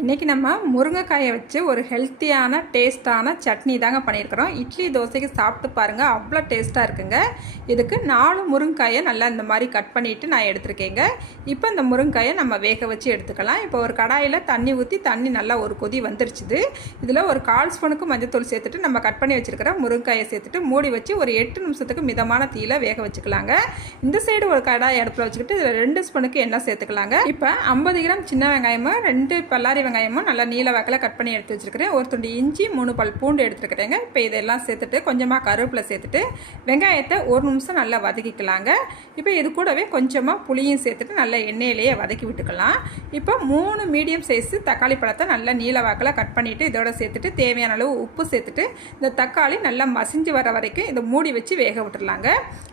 இன்றைக்கி நம்ம முருங்கைக்காயை வச்சு ஒரு ஹெல்த்தியான டேஸ்ட்டான சட்னி தாங்க பண்ணியிருக்கிறோம். இட்லி தோசைக்கு சாப்பிட்டு பாருங்கள், அவ்வளோ டேஸ்ட்டாக இருக்குங்க. இதுக்கு 4 முருங்கைக்காயை நல்லா இந்த மாதிரி கட் பண்ணிவிட்டு நான் எடுத்துருக்கேங்க. இப்போ இந்த முருங்கைக்காயை நம்ம வேக வச்சு எடுத்துக்கலாம். இப்போ ஒரு கடாயில் தண்ணி ஊற்றி தண்ணி நல்லா ஒரு கொதி வந்துருச்சுது. இதில் ஒரு 1/4 ஸ்பூனுக்கு மஞ்சத்தூள் சேர்த்துட்டு நம்ம கட் பண்ணி வச்சுருக்கிற முருங்கைக்காயை சேர்த்துட்டு மூடி வச்சு ஒரு 8 நிமிஷத்துக்கு மிதமான தீயில் வேக வச்சுக்கலாங்க. இந்த சைடு ஒரு கடாய் அடுப்பில் வச்சுக்கிட்டு இதில் 2 ஸ்பூனுக்கு எண்ணெய் சேர்த்துக்கலாங்க. இப்போ 50 கிராம் சின்ன வெங்காயமும் 2 பல்லாரி வெங்காயமும் நல்லா நீல வாக்கில் கட் பண்ணி எடுத்து வச்சுருக்கிறேன். ஒரு துண்டு இஞ்சி 3 பல் பூண்டு எடுத்துருக்கிறேங்க. இப்போ இதெல்லாம் சேர்த்துட்டு கொஞ்சமாக கருவேப்பிலை சேர்த்துட்டு வெங்காயத்தை 1 நிமிஷம் நல்லா வதக்கிக்கலாங்க. இப்போ இது கூடவே கொஞ்சமாக புளியும் சேர்த்துட்டு நல்லா எண்ணெயிலேயே வதக்கி விட்டுக்கலாம். இப்போ 3 மீடியம் சைஸு தக்காளி பழத்தை நல்லா நீல வாக்கில் கட் பண்ணிவிட்டு இதோட சேர்த்துட்டு தேவையான அளவு உப்பு சேர்த்துட்டு இந்த தக்காளி நல்லா மசிஞ்சு வர வரைக்கும் இதை மூடி வச்சு வேக விட்டுடலாங்க.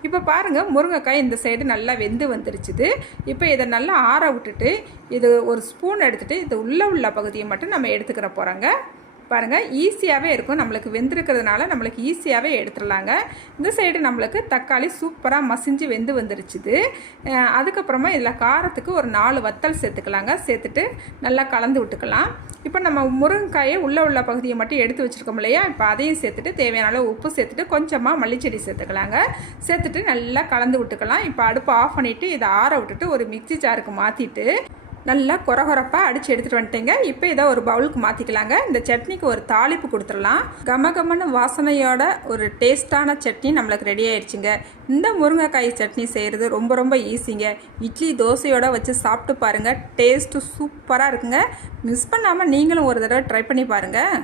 இப்போ பாருங்கள், முருங்கைக்காய் இந்த சைடு நல்லா வெந்து வந்துருச்சுது. இப்போ இதை நல்லா ஆற விட்டுட்டு இது ஒரு ஸ்பூன் எடுத்துகிட்டு இது உள்ள பகுதியை மட்டும் நம்ம எடுத்துக்கிற போகிறோங்க. பாருங்கள், ஈஸியாகவே இருக்கும். நம்மளுக்கு வெந்திருக்கிறதுனால நம்மளுக்கு ஈஸியாகவே எடுத்துடலாங்க. இந்த சைடு நம்மளுக்கு தக்காளி சூப்பராக மசிஞ்சு வெந்து வந்துருச்சுது. அதுக்கப்புறமா இதில் காரத்துக்கு ஒரு 4 வத்தல் சேர்த்துக்கலாங்க. சேர்த்துட்டு நல்லா கலந்து விட்டுக்கலாம். இப்போ நம்ம முருங்கைக்காயை உள்ள பகுதியை மட்டும் எடுத்து வச்சுருக்கோம் இல்லையா, இப்போ அதையும் சேர்த்துட்டு தேவையான அளவு உப்பு சேர்த்துட்டு கொஞ்சமாக மல்லிச்செடி சேர்த்துக்கலாங்க. சேர்த்துட்டு நல்லா கலந்து விட்டுக்கலாம். இப்போ அடுப்பை ஆஃப் பண்ணிவிட்டு இதை ஆற விட்டுட்டு ஒரு மிக்ஸி ஜாருக்கு மாற்றிட்டு நல்லா கொரகொரப்பாக அடித்து எடுத்துகிட்டு வந்துட்டேங்க. இப்போ இதை ஒரு பவுலுக்கு மாற்றிக்கலாங்க. இந்த சட்னிக்கு ஒரு தாளிப்பு கொடுத்துடலாம். கமகமன்னு வாசனையோட ஒரு டேஸ்ட்டான சட்னி நம்மளுக்கு ரெடி ஆயிடுச்சுங்க. இந்த முருங்கைக்காய் சட்னி செய்கிறது ரொம்ப ரொம்ப ஈஸிங்க. இட்லி தோசையோடு வச்சு சாப்பிட்டு பாருங்கள், டேஸ்ட்டு சூப்பராக இருக்குங்க. மிஸ் பண்ணாமல் நீங்களும் ஒரு தடவை ட்ரை பண்ணி பாருங்கள்.